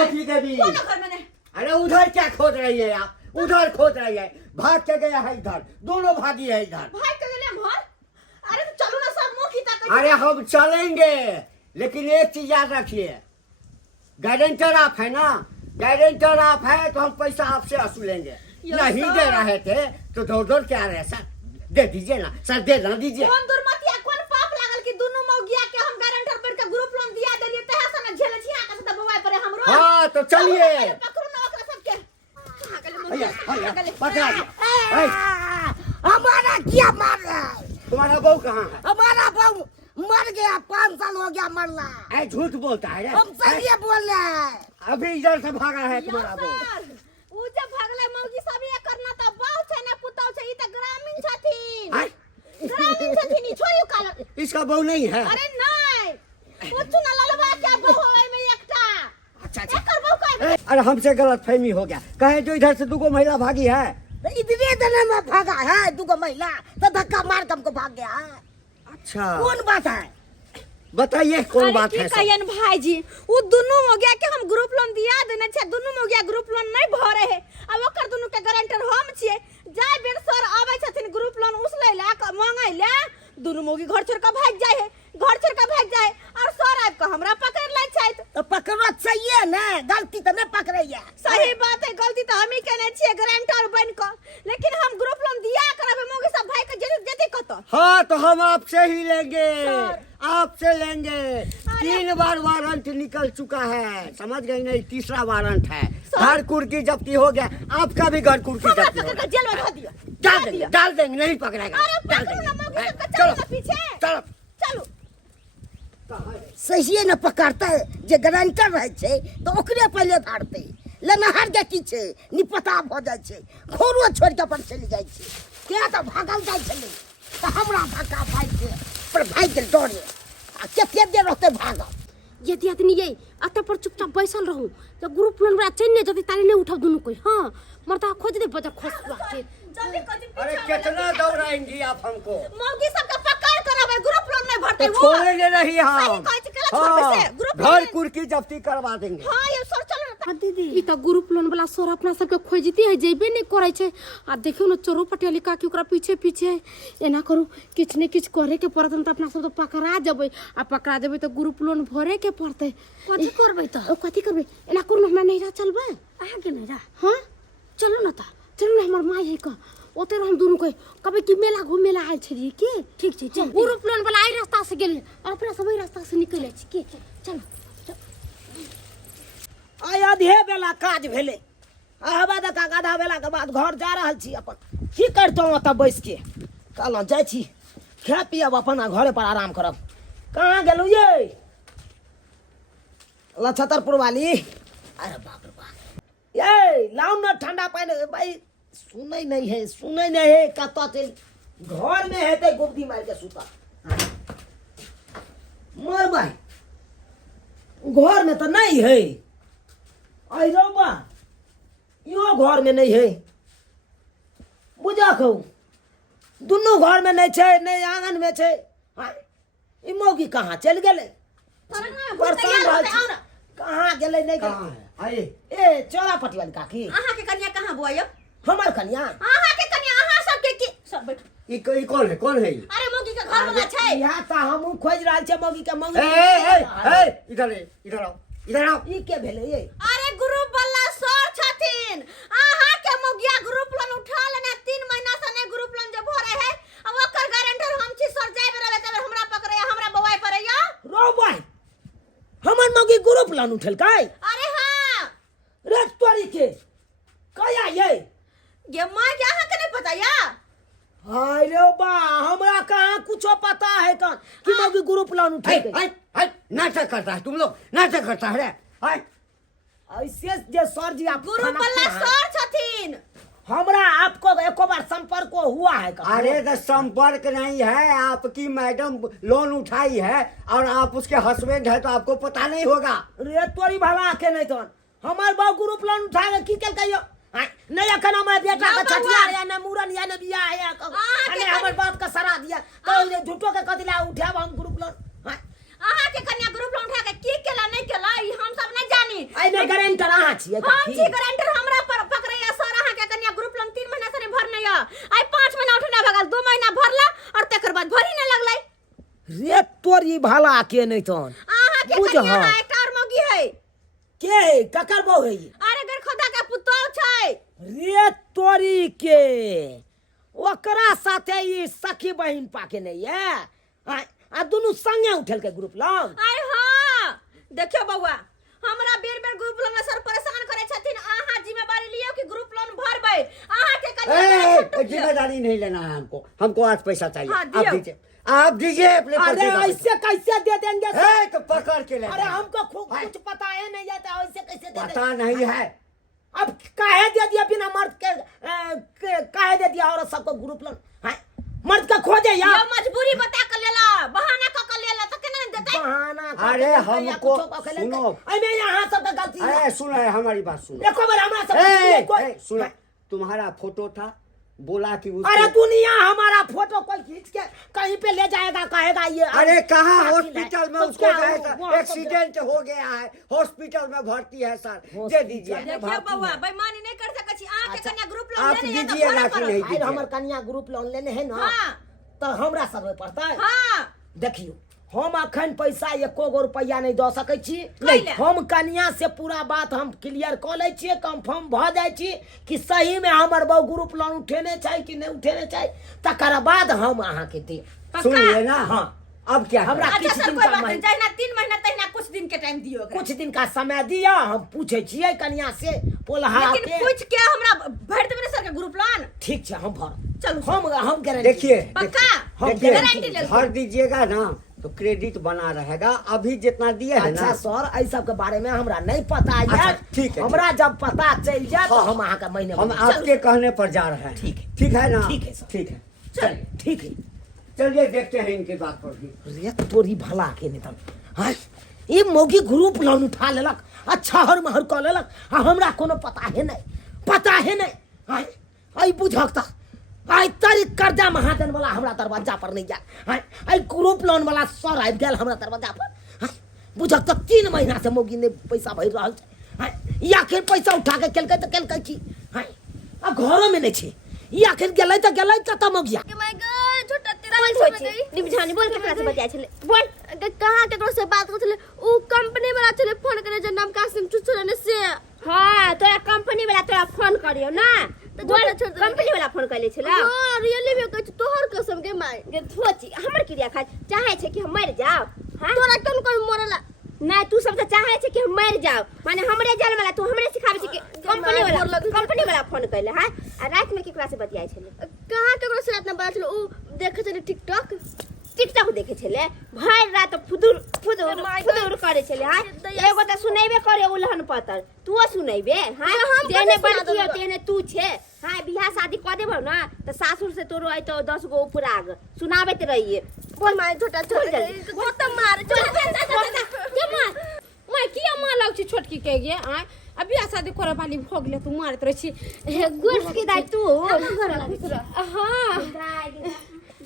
खोजी देवी। कौन घर मैंने? अरे उधर क्या खोद रही है आप? उधर खोद रही है, भाग के गया है इधर, दोनों भागी है इधर। भाई के लिए हम घर? अरे तो चलो ना सब मुंह खींचा कर। अरे हम चलेंगे, लेकिन एक चीज याद रखिए, गारंटर आप है ना, गारंटर आप है तो हम पैसा आपसे वसूलेंगे। नहीं दे रहे थे तो दौड़ दौड़ के आ रहे। सर दे दीजिए ना, सर दे ना दीजिए। कौन दुर्मतिया कौन पाप लागल कि दोनों मौगिया के हम गारंटर पर के ग्रुप लोन दिया देलिए तहे से ना झेले छी आके से दबाई पड़े हमरो। हाँ तो चलिए। पकड़ो ना ओकरा सब के। पकड़ा हमारा क्या मार रहा है? तुम्हारा बहू कहाँ है? हमारा बहू मर गया, 5 साल हो गया मरना। ऐ झूठ बोलता है रे। हम सही बोल रहे हैं। अभी इधर से भागा है तुम्हारा बहू। उ जे भागले मौगी सब ये करना त बाऊ छै ने पुतौ छै, ई त ग्रामीण छथिन। ग्रामीण छथिन, ई छोयु काल। इसका बहू नहीं है? अरे नहीं, कुछ ना ललवा के बहू होवे में एकटा। अच्छा एकर बहू का। अरे हमसे गलत फहमी हो गया, कहे जो इधर से दुगो महिला भागी है। इतने दिन में भागा है दुगो महिला, तो धक्का मार के हमको भाग गया है। अच्छा कौन बात है? बताइए कौन बात है? कहियन भाईजी, उ दुनु हो गया के हम ग्रुप लोन दिया देने छै, दुनु हो गया ग्रुप लोन नहीं भरे है। अब ओकर दुनु के गारंटर हम छिए। जाय बेर सर आबै छथिन ग्रुप लोन उसलै ला के मांगै ले, दुनु मोगी घर छोड़ के भाग जाय है, घर छोड़ के भाग जाय और सर आब के हमरा पकड़ लै छै। तो पकड़ना चाहिए ना, गलती तो नहीं पकड़ैया। सही बात है, गलती तो हम ही केने छिए गारंटर बन के, लेकिन हम ग्रुप लोन दिया करबे मोगी सब भाई के जति कत। हाँ तो हम आपसे ही लेंगे, आपसे लेंगे। 3 बार वारंट निकल चुका है, समझ गई नहीं? तीसरा वारंट है। घर कुर्की जब्ती हो गया, आपका भी घर कुर्की जब्ती हो गया। जेल में डाल दियो। डाल देंगे, नहीं पकड़ेगा। अरे डाल पकड़ो ना मोगी देंगे। सब के चलो पीछे। चलो चलो। सही न पकड़ते जे गारंटर रहे छे तो ओकरे पहले धारते, लेनहार के की छे निपता भ जाय छे, खोरो छोड़ के अपन चली जाय छे। क्या तो भागल जाय छले तो हमरा धक्का भाग के पर भाग गेल डरे। आ केते देर रहते भागल। ये दियात नहीं ये अत पर चुपचाप बैसल रहूं तो ग्रुप लोन बड़ा चैन ने जदी ताली नहीं उठाव दुनु कोई। हां मरता खोज दे बजा खोसुआ के जल्दी कजी अरे पीछे। कितना दौड़ाएंगी आप हमको? मौगी सबके पकड़ करबे, ग्रुप लोन नहीं भरते तो वो। छोड़ेंगे नहीं हम। सही कहै छी, केला छोड़बे से? ग्रुप घर लोन। कुर्की जब्ती करवा देंगे। हां ये सर चलो ना दीदी ई त ग्रुप लोन वाला सर अपना सब के खोजती है, जेबे नहीं करे छे। आ देखियो न चोरो पटियाली का के ओकरा पीछे पीछे एना करू किछ ने किछ करे के पड़त त अपना सब तो पकड़ा जबै। आ पकड़ा देबै तो ग्रुप लोन भरे के पड़ते। कथि करबै त? ओ कथि करबै? एना करू हमरा नहीं रा चलबे आगे नहीं रा। हां चलो न त, चलो न हमर माई है का ओते हम दोनों कोई कबे की मेला घूमे ला आइल छलिए के। ठीक छै चल। ग्रुप लोन वाला आई रास्ता से गेल, अपना सब रास्ता से निकले छी के। चलो आय आधे बेला काज भेले, आबा द का आधा बेला के बाद घर जा रहल छी। अपन की करतो ओतऽ बैस के कहलहुँ जाइ छी खा पियब, अपन घरे पर आराम करब। कहाँ गेलू ये लछतरपुर वाली? अरे बाप रे बाप, ये लाउ न ठंडा पानी। भाई सुनै नहीं है, सुनै नहीं है। कतऽ चल घर में हेतै गुप्ती मार के सुता मोर भाई, घर में तो नहीं है। आई रो बा यो घर में नहीं है, बुझा कहू दुनू घर में नहीं छे, नहीं आंगन में छे। हाय ई मौगी कहाँ चल गेले? परेशान रहल छी। कहाँ गेले नहीं कहाँ गेले? है? आइए। ए चौड़ा पटियाली काकी अहाँ के कन्या कहाँ बुआयो? हमर कन्या। अहाँ के कन्या अहाँ सब के की सब बैठ। ई कौन है? कौन है? अरे मौगी के घर वाला छै। यहाँ तो हमहू खोज रहल छे मौगी के। मौगी इधर इधर आओ, इधर आओ। ई के भेले ये? अरे ग्रुप वाला सर छथिन। अहाँ के मौगिया ग्रुप लोन उठा लेने 3 महीना से ने ग्रुप लोन जे भरे है। अब ओकर गारंटर हम छी सर, जाय बेर तबे हमरा पकड़े, हमरा बवाई पड़ैया। रो भाई हमर मौगी ग्रुप लोन उठल काय? अरे हां रे तोरी के कया ये? ये मां के अहाँ के नहीं पता या? हाय रे बा हमरा कहाँ कुछो पता है का कि मौगी ग्रुप लोन उठल? नाटक करता है तुम लोग, नाटक करता है रे। ऐसे जे सर जी आप ग्रुप वाला सर छथिन। हमरा आपको एको बार संपर्क हुआ है का? अरे तो संपर्क नहीं है, आपकी मैडम लोन उठाई है और आप उसके हस्बैंड है तो आपको पता नहीं होगा। रे तोरी भला के नहीं तो हमार बाबू ग्रुप लोन उठा के की केल कहियो? नहीं अखन हमारे बेटा का छठिया या न मूरन या न बियाह है या अरे हमर बाप का सरा दिया तो झूठो के कदिला उठाब हम ग्रुप लोन। अहाँ के कन्या ग्रुप लोन उठा के की केला नहीं केला ई हम सब नहीं जानी। आई में गारंटी कहाँ छियै हम काकी छी गारंटर, हमरा पर पकड़ैया सर। अहाँ के कन्या ग्रुप लोन 3 महीना से नहीं भरने या। आई 5 महीना उठना भगल, 2 महीना भरला और तेकर बाद भरी न लगलै। रे तोरी भाला के नहीं तन अहाँ के बुझ कन्या हाँ। ना एकटा और मौगी है। के ककर बहू है ये? अरे गर खुदा के पुतौ छै। रे तोरी के ओकरा साथे ई सखी बहिन पाके नहीं है आ दोनों संगे उठल के ग्रुप लोन। अरे हां देखियो बउआ, हमरा बेर ग्रुप लोन में सर परेशान करे छथिन। अहाँ जिम्मेवारी लियो कि ग्रुप लोन भरबै। अहाँ के कन्या के जिम्मेदारी नहीं लेना है हमको आज पैसा चाहिए। हाँ, दियो। आप दीजिए, आप दीजिए अपने अरे पर्चे का ऐसे कैसे दे देंगे पैसा। है तो पकड़ के ले अरे जाओ। हमको खूब कुछ पता है नहीं जाता ऐसे कैसे दे पता देंगे? नहीं है। अब काहे दे दिया बिना मर्द के काहे दे दिया औरत सबको ग्रुप लोन हैं? मर्द का खोजे यो यार मजबूरी बता कर लेला, बहाना क लेला त केना देतै। बहाना अरे हमको सुनो। अरे यहाँ सबका गलती है। अरे सुनो हमारी बात सुनो। देखो बार हमारा सब कोई सुनो, तुम्हारा फोटो था, बोला कि अरे दुनिया हमारा फोटो कोई खींच के कहीं पे ले जाएगा कहेगा ये अरे कहाँ वकील है। हॉस्पिटल में तो उसको क्या गए वो सर, एक्सीडेंट हो गया है, हॉस्पिटल में भर्ती है सर, दे दीजिए। देखिए बउआ, बेईमानी नहीं कर सकै छी। अहाँ के कन्या ग्रुप लोन आप लेने या त दीजिएगा भरऽ कि पड़त। नहीं भाई दीजिए? हमार कन्या ग्रुप लोन लेने है ना हां तो हमरा सब पड़ता है। हां देखियो हम अखन पैसा एको गो रुपया नहीं दे सकै छी। कैले? हम कन्या से पूरा बात हम क्लियर कर ले छिए, कंफर्म भ जाय छी कि सही में हमर बहु ग्रुप लोन उठेने चाहे कि नहीं उठेने चाहे, तकर बाद हम अहाँ के दे। सुनिए ना। हाँ। अब क्या हमरा करें? अच्छा किछु सर दिन कोई का बात नहीं, महीना- जहिना 3 महीना तहिना कुछ दिन के टाइम दियो ओकरा। कुछ दिन का समय दिया, हम पूछे छिए कन्या से पोलहा लेकिन के। पूछ के हमरा भर देबै ना सर के ग्रुप लोन। ठीक है हम भर चलू सर। हम गारंटी देखिए पक्का? हम देखिए, गारंटी ले लो। भर दीजिएगा ना तो क्रेडिट बना रहेगा। अभी जितना दिए है अच्छा ना। सर ऐ सब के बारे में हमरा नहीं पता है। अच्छा, ठीक है, हमरा जब पता चल जाए तो हाँ, हम अहाँ का महीने हम में- आपके कहने पर जा रहे हैं। ठीक है। ठीक है ना। ठीक है सर। ठीक है। चलिए। ठीक है। चलिए देखते हैं इनकी बात पर भी। रे तोरी भला के नितन हां ई मोगी ग्रुप लोन उठा लेलक, अच्छा हर महर क लेलक आ हमरा कोनो पता है नहीं हां आई बुझकता आई तारी कर्जा महाजन वाला हमरा दरवाजा पर नहीं जा हां आई ग्रुप लोन वाला सर आबि गेल हमरा दरवाजा पर हां बुझकता 3 महीना से मोगी ने पैसा भर रहल छै हां ई आखिर पैसा उठा के केलकै त केलकै की हां आ घरो में नहीं छै ई आखिर गेलै त गेलै कतम हो गया। माय गॉड छोटा तेरा बोल छोड़ छोची, गई। निमझानी बोल केकरा से बतियाइ छले। बोल कहाँ केकरो से बात करत छले, उ कंपनी वाला छले फोन करे जे नाम कासिम चुचुरने से। हां तोरा कंपनी वाला तोरा फोन करियो ना। तो बोल छोटा छोटा कंपनी वाला फोन कइले छला। हां रियली में कहै तोहर कसम के माय गे छोची, हमर क्रिया खाय चाहे छै कि हम मर जाओ। हां तोरा कोन कोई मरला नहीं तू सब तो चाहे छै कि हम मर जाओ, माने हमरे जान वाला तू हमरे सिखाबे छै कि कंपनी वाला फोन कइले है। आ रात में केकरा से बतियाइ छले? कहाँ केकरो से रात में बात छले, उ देखे छले टिकटॉक। टिकटॉक देखे छले, भर रात फुदुर करे छले। हां एगो त सुनैबे करे उलहन पतर, तू सुनैबे। हां हम तेने कथी सुना बड़की देबै? तेने तू छे। हां बियाह शादी क देबो ना त सासुर से तोरो आई तो 10 गो उपराग सुनाबेत रहिए। बोल माय छोटा बोल छोटा जल्दी। खत्म मार मैं किया मालक छी छोटकी के गे आ अभी शादी करे वाली हो गेले तू मारत रह छी गुड़ के दाई तू हां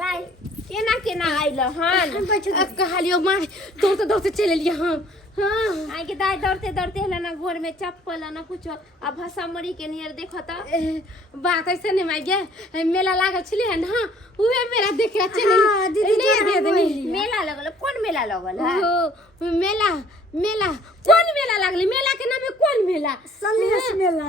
दाई केना आइल हन? कहलियो माय दौड़ते चले लिए हम हां आई के दाई दौड़ते हला ना घर में चप्पल ना कुछ अब भसमरी के नियर देखत। बात ऐसे नहीं माय गे मेला लागल छली है ना उहे मेला देखे चले ले मेला लगल? कौन मेला लगल है? मेला मेला कौन मेला लागली? मेला के नाम है कौन मेला? सलेस मेला।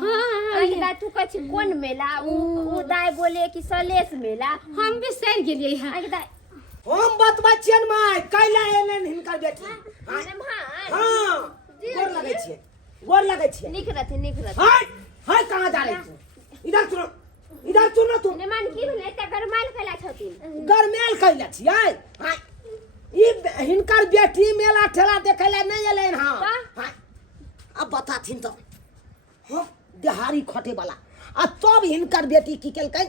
हां आई दाई तू कह छी कौन मेला? उ दाई बोले कि सलेस मेला। हम भी सह गेलिए हां आई दाई हम बतबा छियन माय कैला एलन हिनकर बेटी हां हां गोर लगे छिए निक रहते हाय हाय कहां जा रही तू? इधर सुनो तू ने मान की भेले त गरमाइल कैला छथिन? गरमेल कैला छिए हाय ई हिनकर बेटी मेला ठेला देखे ला नहीं एलन हां हाय अब बताथिन तो हां देहारी खटे वाला आ तब हिनकर बेटी की केलकै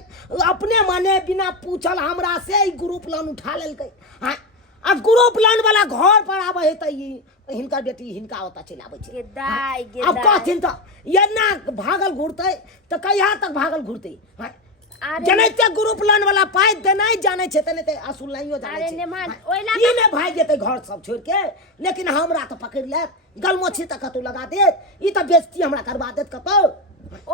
अपने मने बिना पूछल हमरा से ई ग्रुप लोन उठा लेलकै हां आ ग्रुप लोन वाला घर पर आबै है त ई हिनकर बेटी हिनका ओता चलाबै छै। गे दाई अब कहथिन तो ये ना भागल घूरते तो कहिया तक भागल घूरते हां जनैते ग्रुप लोन वाला पाई देनाइ जाने छे तने ते असुल नहियो जाने अरे छे नेमान ओइला ई ने भाग जेते घर सब छोड़ के लेकिन हमरा तो पकड़ ले गलमोछी तक कतौ लगा दे ई तो बेइज्जती हमरा करवा देत कतौ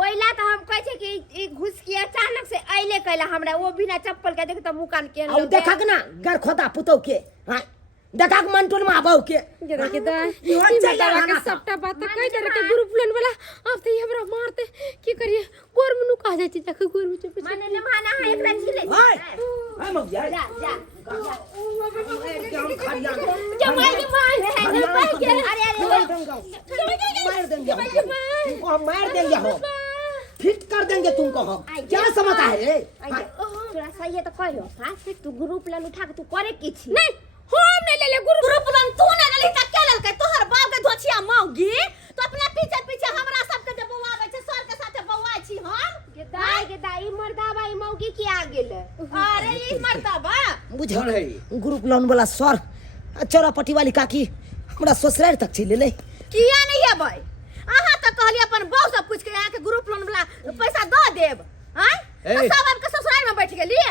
ओइला तो हम कहै छै कि ई घुस के अचानक से आइले कैला हमरा वो बिना चप्पल के देख त मुंह कान के औ देखक ना घर खोदा पुतौ के हां देखक मंटुल में आबौ के जरा के दा ई हो चल के सबटा बात कह दे के ग्रुप लोन वाला अब तो हमरा मारते की करिए गोर मनु कहा जाय छै देख गोर में चुप माने ने माना है एकरा छिले हाय हाय मग जा जा जा एकदम खरिया जमाई ने मार के अरे मार देंगे तुमको हम मार देंगे हम फिट कर देंगे तुमको हम क्या समझता है रे तोरा सही है तो कहियो हां तू ग्रुप लोन उठा के तू करे की छी नहीं हम नहीं ले ले ग्रुप लोन तू ना ले त के लेल के तोहर बाप के धोछिया मौगी तो अपना पीछे पीछे हमरा सब के जे बौआबै छै सर के साथे बौआ छी हम के दाई मर्दाबा ई मौगी की आ गेल अरे ई मर्दाबा बुझल है ग्रुप लोन वाला सर चौरापट्टी वाली काकी हमरा ससुराल तक चले ले किया नहीं है भाई अहाँ तो कहली अपन बहू से पूछ के यहाँ के ग्रुप लोन वाला पैसा दो देब हैं सब आपके ससुराल में बैठ गेली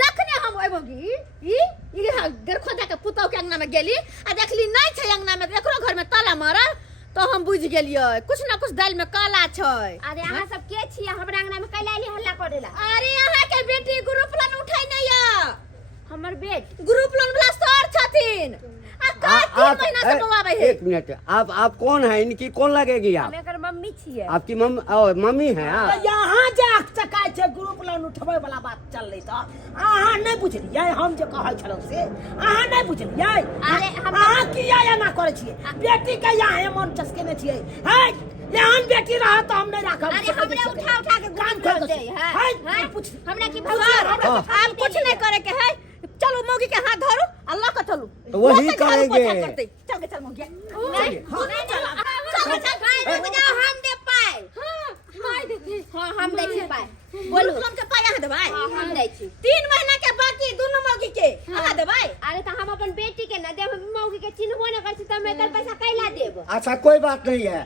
जखने हम एबोगी ई घर खोदा के पुतौ के अंगना में गेली आ देखली नहीं छै अंगना में एकरो घर में ताला मारल तो हम बुझ गेलियै कुछ ना कुछ दाल में काला छै अरे अहाँ सब के छी हमरा अंगना में कैला एली हल्ला करेला अरे यहाँ के बेटी ग्रुप लोन उठाई नहीं है हमर बेट ग्रुप लोन वाला सर छथिन आ का 3 महीना से बवाबै है एक मिनट आप कौन है इनकी कौन लगेगी आप हम एकर मम्मी छियै आपकी मम्मी है आप यहाँ जा चकाय छे ग्रुप लोन उठबै वाला बात चल रही तो अहाँ नहीं बुझलियै हम जे कहै छलौ से अहाँ नहीं बुझलियै अरे हम अहाँ किया या ना करै छियै बेटी के यहाँ मन चसकेने छियै है यहाँ बेटी रहा तो हम नहीं राखब अरे हमरे उठा उठा के काम काम कर कर दे है पूछ हमरा की सर भगवान आप कुछ नहीं करे के है चलो मौगी के हाथ धरो अल्लाह का चलो तो वही वो झाड़ू पोछा करेंगे। करते। चल के चल मौगी हम दे पाए मार देते हां हम दै छी पाए बोलू लोन के पाया है दबाई हम दै छी 3 महीना के बाकी दोनों मौगी के अहाँ दबाई अरे तो हम अपन बेटी के न देब मौगी के चिन्हबो न कर छी त हम एकर पैसा कैला देब अच्छा कोई बात नहीं है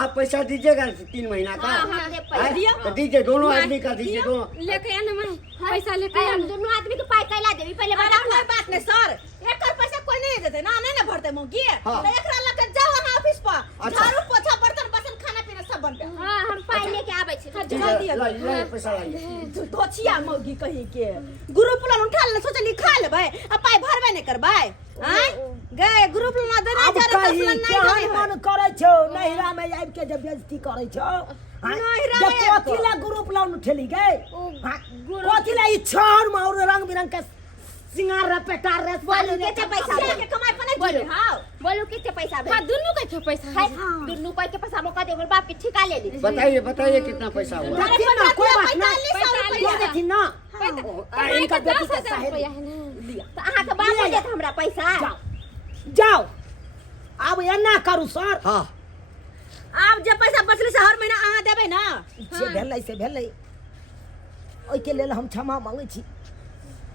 आप पैसा दीजिएगा 3 महीना का हां हम दे पैसा हैं? तो दीजिए दोनों आदमी का दीजिए दोनों लेके आने मैं पैसा लेके हम आने दोनों आदमी के पाई कैला देबी पहले अरे बता कोई बात नहीं सर एकर पैसा कोई नहीं देते ना नहीं भरते मौगी हाँ। तो एकरा लग जाओ वहां ऑफिस पर अच्छा। झाड़ू पोछा बर्तन बासन खाना पीना सब बन पे हां हम पाई लेके आबै छी दीजिए, लाइए पैसा लाइए दोछिया मौगी कही के ग्रुप लोन उठा ले सोचली खा लेबै आ पाई भरबे नहीं करबै हैं गए ग्रुप लोन देना अब जरे कही 10 लोन नहीं केहन देबै मन करै छौ नहिरा में आबि के जब बेइज्जती करै छौ नहिरा में कथी ला ग्रुप लोन उठेली गए कथी ला ई छहर में और रंग बिरंग के सिंगार रे पेटार रे बोलू केते पैसा के कमाई पर नहीं बोलू बोलू हां बोलू केते पैसा हां दुनु के पैसा है दुनू पाई के पैसा मौका दे बाप के ठिका ले ली बताइए कितना पैसा हुआ देखी ना कोई बात ना 45 ये देखी ना इनका बेटी के सहेली तो अहाँ के बाप देत हमरा पैसा जाओ अब एना करू सर हाँ आब जे पैसा बचले से हर महीना अहाँ देबै ना से भेलै ओइ के लेल हम क्षमा मांगै छी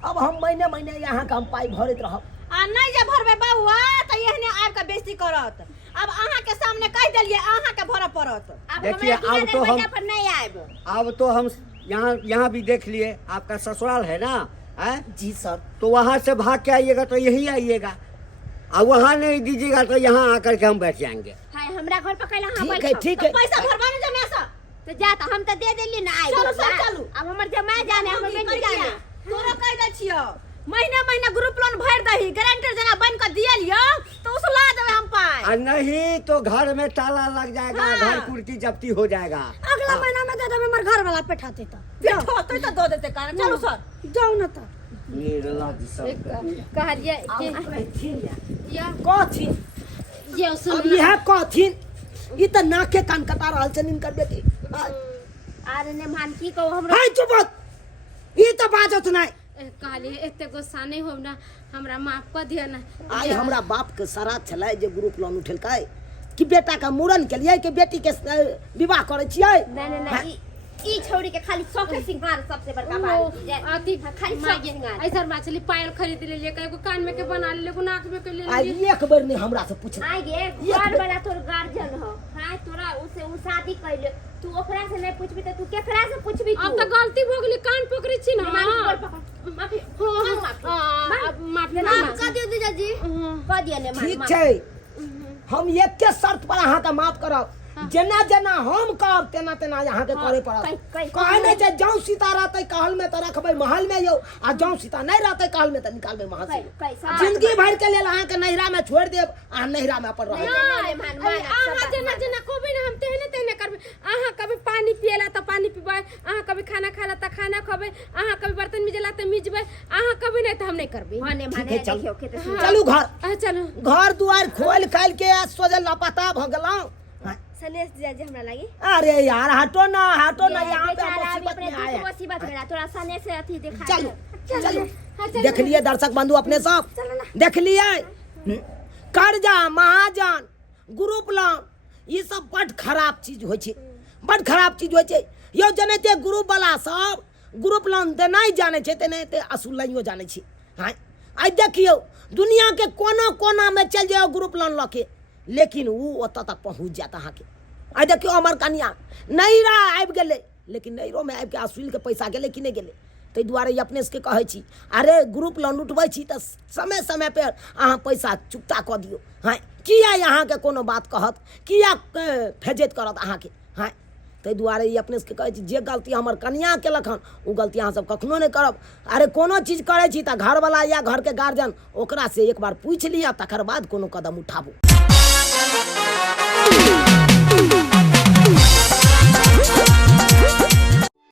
अब हम महीने महीने यहाँ का हम पाई भरैत रहब आ नहीं जे भरबै बउआ त एहने आब के बेइज्जती करत अब अहाँ के सामने कह देलिए अहाँ के भरऽ पड़त अब देखिए, हमरा अब तो हम- पैसा पर नहीं आएब अब तो हम यहाँ भी देख लिए आपका ससुराल है ना है जी सर तो वहाँ से भाग के आइएगा तो यही आइएगा और वहाँ नहीं दीजिएगा तो यहाँ आकर के हम बैठ जाएंगे हाय हमरा घर पर कैला हम ठीक है ठीक है पैसा भरबा नहीं जमे से तो जा तो हम तो दे देली ना आई चलो, सर, चलू। अब हमर जमा जाने हमर बेटी जाने तोरा कह दै छियो महीना महीना ग्रुप लोन भर दही गारंटर जना बन के दिए लियो तो उसला देबै हम पाई और नहीं तो घर में ताला लग जाएगा हाँ। घर कुर्की जब्ती हो जाएगा अगला महीना में दे देबै हमर घर वाला पेठाते तो देखो तो दो देते कारण चलो सर जाओ ना तो निर्लज सब कहलिए कि या कथी ये अब सुन यह कथी ई त नाके कान कटा रहल छै इनकर बेटी आरे ने मान की कहू हमरा हाय चुप ई त बाजत नहीं कहलिए एते गुस्सा नहीं हो ना हमरा माफ कर दिया ना आई हमरा बाप के सराध छलै जे ग्रुप लोन उठेलकै कि बेटा का मूड़न के लिए कि बेटी के विवाह करे छियै नहीं नहीं नहीं ई छौरी के खाली शौक सिंगार सबसे बड़का बात अति खाली शौक सिंगार ऐसा मछली पायल खरीद ले एगो कान में के बना ले एगो नाक में के ले आई एक बेर नहीं हमरा से पूछ आगे घर वाला तोर गार्जियन हो हां तोरा उसे उ साथ शादी कैले तू ओकरा से नहीं पूछबी त तू केकरा से पूछबी अब तो गलती हो गेली कान पकड़ी छी ना माफी माफी माफ कर दियो जीजाजी कह दिया ने ठीक छै हम एक के शर्त पर अहाँ के माफ करब जेना जेना हम कहब तेना तेना अहाँ के करे पड़त कहे नहीं छै जाऊ सीता रहते कहल में त रखबै महल में यौ आ जाऊ सीता नहीं रहते कहल में त निकालबै महल से जिंदगी भर के लेल अहाँ के नैहरा में छोड़ देब आ नैहरा में अपन रहब अहाँ जेना जेना कहबै ना हम तेहने तेहने करबै अहाँ कभी पानी पिएला त पानी पीबै अहाँ कभी खाना खाला त खाना खबै अहाँ कभी बर्तन मिजेला त मिजबै अहाँ कभी नहीं त हम नहीं करबै माने माने देखियो के चलू घर चलो घर दुआर खोल खाल के सोजे लापता भ गेलौ सनेश जीजाजी हमरा लागी अरे यार हटो ना यहाँ पे मुसीबत में आए मुसीबत मेरा थोड़ा सनेश से अथी दिखा चलो देख लिए दर्शक बंधु अपने सब देख लिए कर्जा महाजन ग्रुप लोन ये सब बड़ खराब चीज होय छै बड़ खराब चीज होय छै यो जनते ग्रुप वाला सब ग्रुप लोन देनाइ जाने छै तेनाहिते असुलाइयो जाने छै हां आई देखियो दुनिया के कोनो कोना में चल जाओ ग्रुप लोन लके लेकिन वो ओत तक पहुंच जाता अहाँ के आई देखियो हमर कनिया नैरा आबि गेलै लेकिन नैरो में आबि के असुल के पैसा गेलै कि नहीं गेलै ताहि दुआरे अपने से कहै छी अरे ग्रुप लोन उठबै छी त समय समय पर अहाँ पैसा चुकता क दियौ हाँ किया यहाँ के कोनो बात कहत किया फेजत करत अहाँ के हाँ ताहि दुआरे अपने से कहै छी जे गलती हमर कनिया केलक हन ओ गलती अहाँ सब कखनो नहीं करब अरे कोनो चीज करै छी त घर वाला या घर के गार्जियन ओकरा से एक बार पूछ लिया तकर बाद कोनो कदम उठाबू।